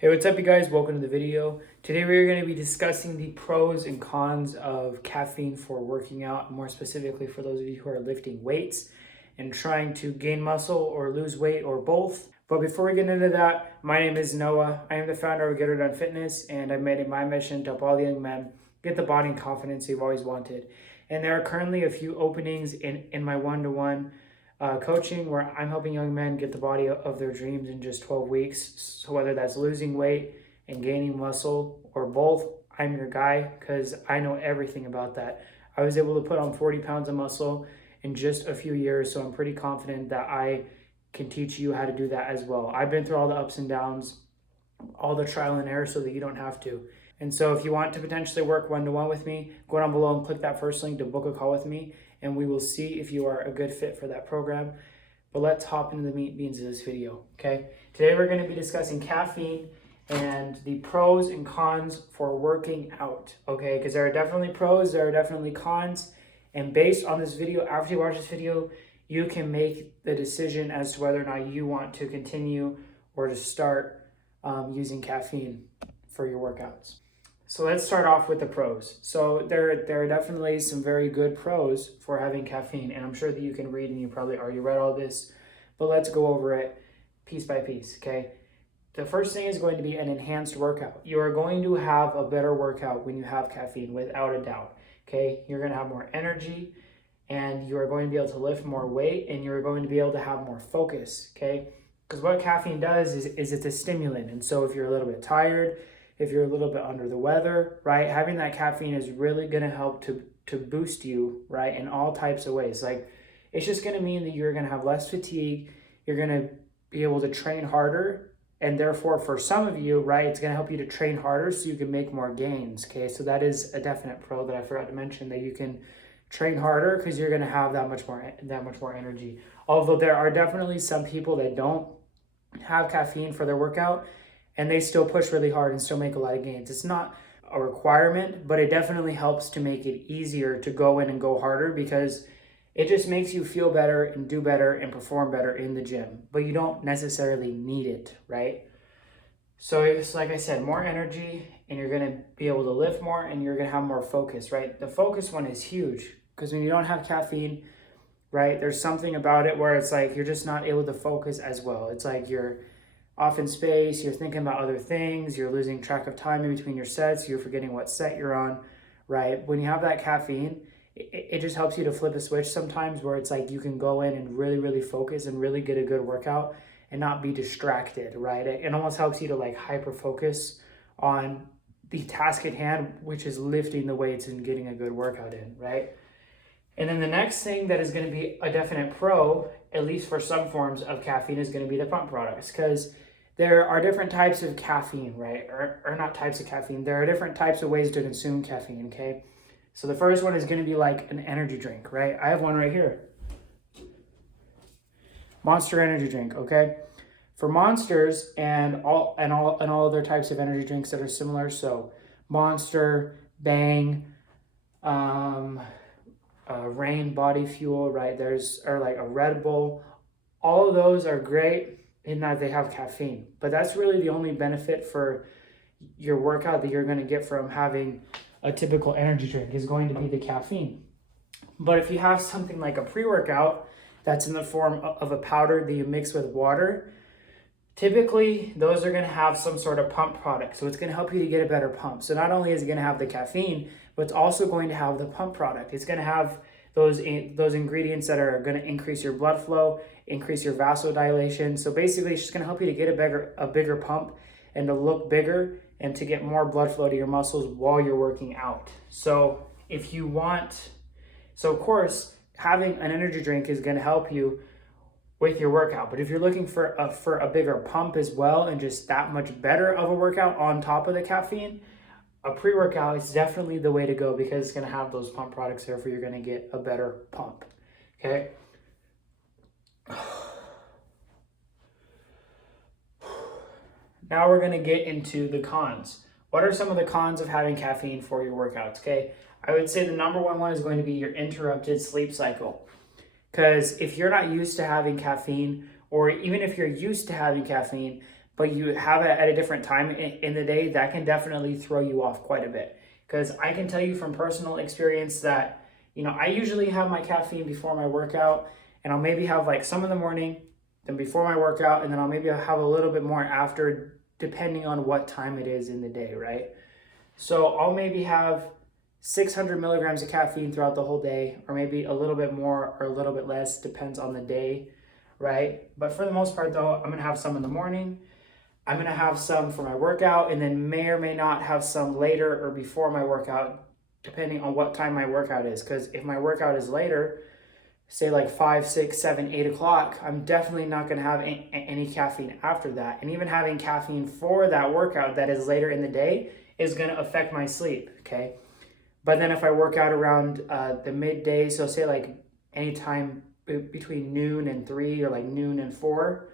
Hey, what's up you guys? Welcome to the video. Today we're going to be discussing the pros and cons of caffeine for working out, more specifically for those of you who are lifting weights and trying to gain muscle or lose weight or both. But before we get into that, my name is Noah. I am the founder of Get Her Done Fitness, and I've made it my mission to help all the young men get the body and confidence they've always wanted. And there are currently a few openings in my one-to-one coaching where I'm helping young men get the body of their dreams in just 12 weeks. So whether that's losing weight and gaining muscle or both, I'm your guy because I know everything about that. I was able to put on 40 pounds of muscle in just a few years, so I'm pretty confident that I can teach you how to do that as well. I've been through all the ups and downs, all the trial and error so that you don't have to. And so if you want to potentially work one-to-one with me, go down below and click that first link to book a call with me, and we will see if you are a good fit for that program. But let's hop into the meat and beans of this video, okay? Today we're going to be discussing caffeine and the pros and cons for working out, okay? Because there are definitely pros, there are definitely cons, and based on this video, after you watch this video, you can make the decision as to whether or not you want to continue or to start using caffeine for your workouts. So let's start off with the pros. So there are definitely some very good pros for having caffeine, and I'm sure that you can read, and you probably already read all this, but let's go over it piece by piece, okay? The first thing is going to be an enhanced workout. You are going to have a better workout when you have caffeine, without a doubt, okay? You're going to have more energy, and you are going to be able to lift more weight, and you're going to be able to have more focus, okay? Because what caffeine does is it's a stimulant, and so if you're a little bit tired, if you're a little bit under the weather, right, having that caffeine is really going to help to boost you, right, in all types of ways. Like, it's just going to mean that you're going to have less fatigue, you're going to be able to train harder, and therefore for some of you, right, it's going to help you to train harder so you can make more gains, okay? So that is a definite pro that I forgot to mention, that you can train harder because you're going to have that much more energy. Although there are definitely some people that don't have caffeine for their workout, and they still push really hard and still make a lot of gains. It's not a requirement, but it definitely helps to make it easier to go in and go harder, because it just makes you feel better and do better and perform better in the gym, but you don't necessarily need it, right? So it's like I said, more energy, and you're gonna be able to lift more, and you're gonna have more focus, right? The focus one is huge, because when you don't have caffeine, right, there's something about it where it's like you're just not able to focus as well. It's like you're off in space, you're thinking about other things, you're losing track of time in between your sets, you're forgetting what set you're on, right? When you have that caffeine, it just helps you to flip a switch sometimes, where it's like you can go in and really focus and really get a good workout and not be distracted, right? It almost helps you to like hyper focus on the task at hand, which is lifting the weights and getting a good workout in, right? And then the next thing that is going to be a definite pro, at least for some forms of caffeine, is going to be the pump products, because there are different types of caffeine, right? Or not types of caffeine. There are different types of ways to consume caffeine, okay? So the first one is going to be like an energy drink, right? I have one right here. Monster energy drink, okay? For Monsters and all other types of energy drinks that are similar, so Monster, Bang, Rain Body Fuel, right? Or like a Red Bull. All of those are great in that they have caffeine, but that's really the only benefit for your workout that you're going to get from having a typical energy drink, is going to be the caffeine. But if you have something like a pre-workout that's in the form of a powder that you mix with water, typically those are going to have some sort of pump product, so it's going to help you to get a better pump. So not only is it going to have the caffeine, but it's also going to have the pump product. It's going to have those ingredients that are going to increase your blood flow, increase your vasodilation. So basically, it's just going to help you to get a bigger pump and to look bigger and to get more blood flow to your muscles while you're working out. So if you want, so of course, having an energy drink is going to help you with your workout. But if you're looking for a bigger pump as well, and just that much better of a workout on top of the caffeine, a pre-workout is definitely the way to go, because it's going to have those pump products, therefore you're going to get a better pump, okay? Now we're going to get into the cons. What are some of the cons of having caffeine for your workouts, okay? I would say the number one is going to be your interrupted sleep cycle. Because if you're not used to having caffeine, or even if you're used to having caffeine, but you have it at a different time in the day, that can definitely throw you off quite a bit. Because I can tell you from personal experience that, I usually have my caffeine before my workout, and I'll maybe have like some in the morning, then before my workout, and then I'll maybe have a little bit more after, depending on what time it is in the day, right? So I'll maybe have 600 milligrams of caffeine throughout the whole day, or maybe a little bit more or a little bit less, depends on the day, right? But for the most part though, I'm gonna have some in the morning, I'm gonna have some for my workout, and then may or may not have some later or before my workout, depending on what time my workout is. Because if my workout is later, say like 5, 6, 7, 8 o'clock, I'm definitely not gonna have any caffeine after that. And even having caffeine for that workout that is later in the day is gonna affect my sleep, okay? But then if I work out around the midday, so say like anytime between noon and 3 or like noon and 4,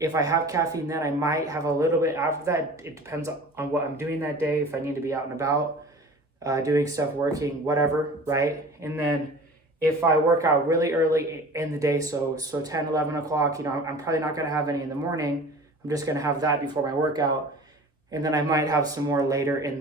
if I have caffeine then I might have a little bit after that. It depends on what I'm doing that day, if I need to be out and about, doing stuff, working, whatever, right? And then if I work out really early in the day, so 10, 11 o'clock, I'm probably not gonna have any in the morning. I'm just gonna have that before my workout. And then I might have some more later in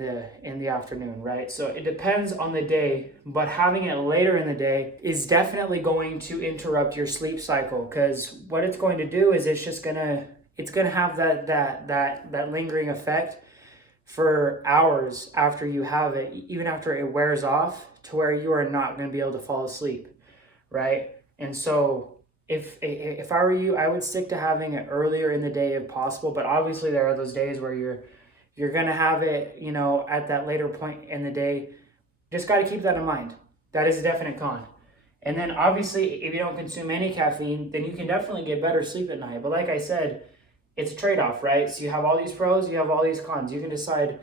the afternoon, right? So it depends on the day, but having it later in the day is definitely going to interrupt your sleep cycle, because what it's going to do is it's gonna have that lingering effect for hours after you have it, even after it wears off, to where you are not going to be able to fall asleep, right? And so if I were you, I would stick to having it earlier in the day if possible. But obviously there are those days where you're going to have it, at that later point in the day. Just got to keep that in mind. That is a definite con. And then obviously if you don't consume any caffeine, then you can definitely get better sleep at night. But like I said, it's a trade-off, right? So you have all these pros, you have all these cons. You can decide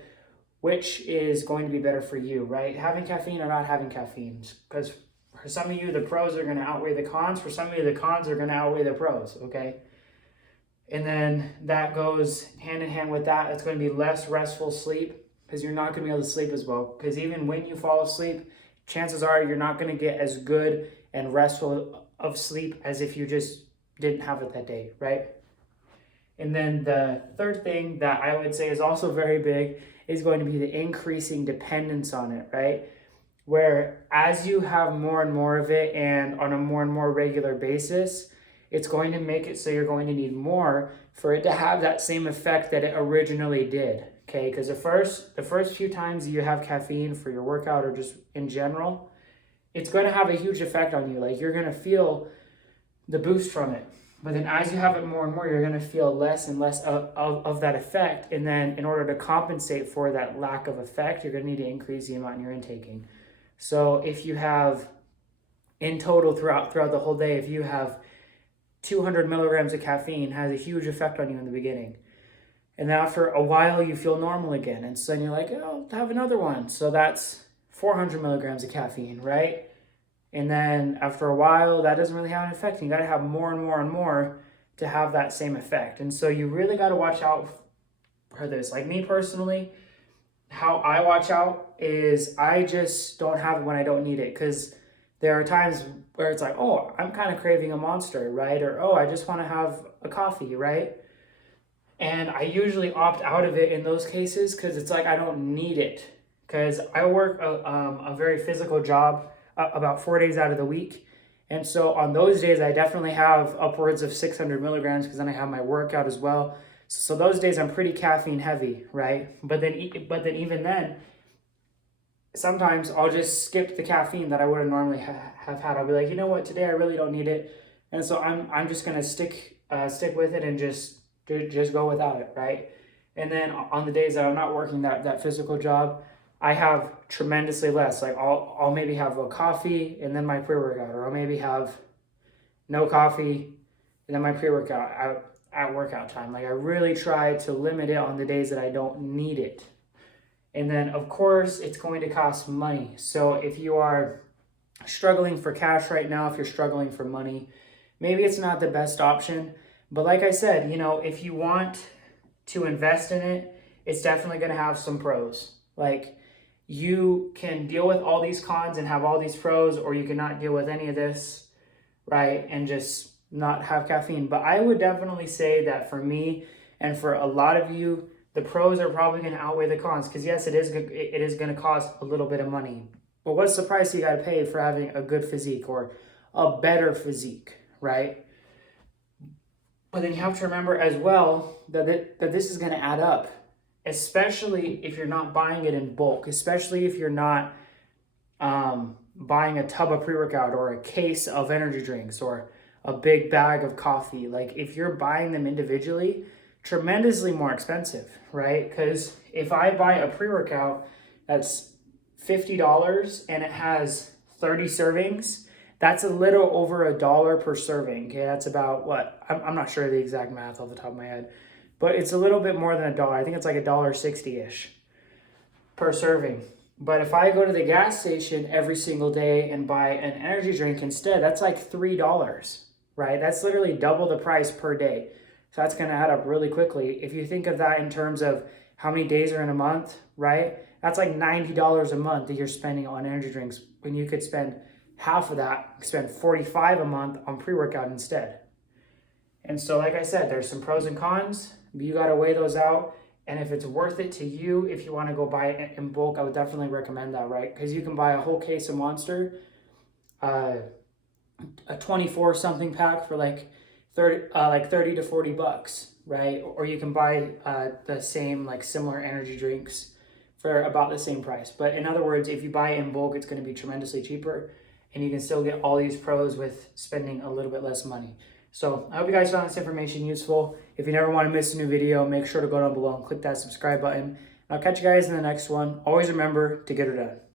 which is going to be better for you, right? Having caffeine or not having caffeine. Because for some of you, the pros are going to outweigh the cons. For some of you, the cons are going to outweigh the pros, okay? And then that goes hand in hand with that. It's going to be less restful sleep, because you're not going to be able to sleep as well. Because even when you fall asleep, chances are you're not going to get as good and restful of sleep as if you just didn't have it that day, right? And then the third thing that I would say is also very big is going to be the increasing dependence on it, right? Where as you have more and more of it and on a more and more regular basis, it's going to make it so you're going to need more for it to have that same effect that it originally did, okay? Because the first few times you have caffeine for your workout or just in general, it's going to have a huge effect on you. Like, you're going to feel the boost from it. But then as you have it more and more, you're going to feel less and less of that effect. And then in order to compensate for that lack of effect, you're going to need to increase the amount you're intaking. So if you have, in total throughout the whole day, if you have 200 milligrams of caffeine, has a huge effect on you in the beginning. And then after a while, you feel normal again. And so then you're like, oh, I'll have another one. So that's 400 milligrams of caffeine, right? And then after a while, that doesn't really have an effect. You got to have more and more and more to have that same effect. And so you really got to watch out for this. Like me personally, how I watch out is I just don't have it when I don't need it. Because there are times where it's like, oh, I'm kind of craving a Monster, right? Or, oh, I just want to have a coffee, right? And I usually opt out of it in those cases because it's like I don't need it. Because I work a very physical job about 4 days out of the week. And so on those days, I definitely have upwards of 600 milligrams because then I have my workout as well. So those days I'm pretty caffeine heavy, right? But then even then, sometimes I'll just skip the caffeine that I would have normally have had. I'll be like, you know what, today I really don't need it. And so I'm just going to stick with it and just go without it, right? And then on the days that I'm not working that physical job, I have tremendously less. Like I'll maybe have a coffee and then my pre-workout, or I'll maybe have no coffee and then my pre-workout at workout time. Like I really try to limit it on the days that I don't need it. And then of course it's going to cost money. So if you are struggling for cash right now, if you're struggling for money, maybe it's not the best option. But like I said, if you want to invest in it, it's definitely going to have some pros. Like, you can deal with all these cons and have all these pros, or you cannot deal with any of this, right, and just not have caffeine. But I would definitely say that for me, And for a lot of you, the pros are probably going to outweigh the cons, because yes, it is going to cost a little bit of money. But what's the price you got to pay for having a good physique or a better physique, right? But then you have to remember as well that this is going to add up, especially if you're not buying it in bulk, especially if you're not buying a tub of pre-workout or a case of energy drinks or a big bag of coffee. Like if you're buying them individually, tremendously more expensive, right? Because if I buy a pre-workout that's $50 and it has 30 servings, that's a little over $1 per serving. Okay, that's about what? I'm not sure the exact math off the top of my head, but it's a little bit more than $1. I think it's like $1.60-ish per serving. But if I go to the gas station every single day and buy an energy drink instead, that's like $3, right? That's literally double the price per day. So that's going to add up really quickly. If you think of that in terms of how many days are in a month, right? That's like $90 a month that you're spending on energy drinks, when you could spend half of that, spend $45 a month on pre-workout instead. And so, like I said, there's some pros and cons. You got to weigh those out. And if it's worth it to you, if you want to go buy it in bulk, I would definitely recommend that, right? Because you can buy a whole case of Monster, a 24 something pack for like 30 to 40 bucks, right? Or you can buy the same, like similar energy drinks for about the same price. But in other words, if you buy it in bulk, it's going to be tremendously cheaper, and you can still get all these pros with spending a little bit less money. So I hope you guys found this information useful. If you never want to miss a new video, make sure to go down below and click that subscribe button. I'll catch you guys in the next one. Always remember to get her done.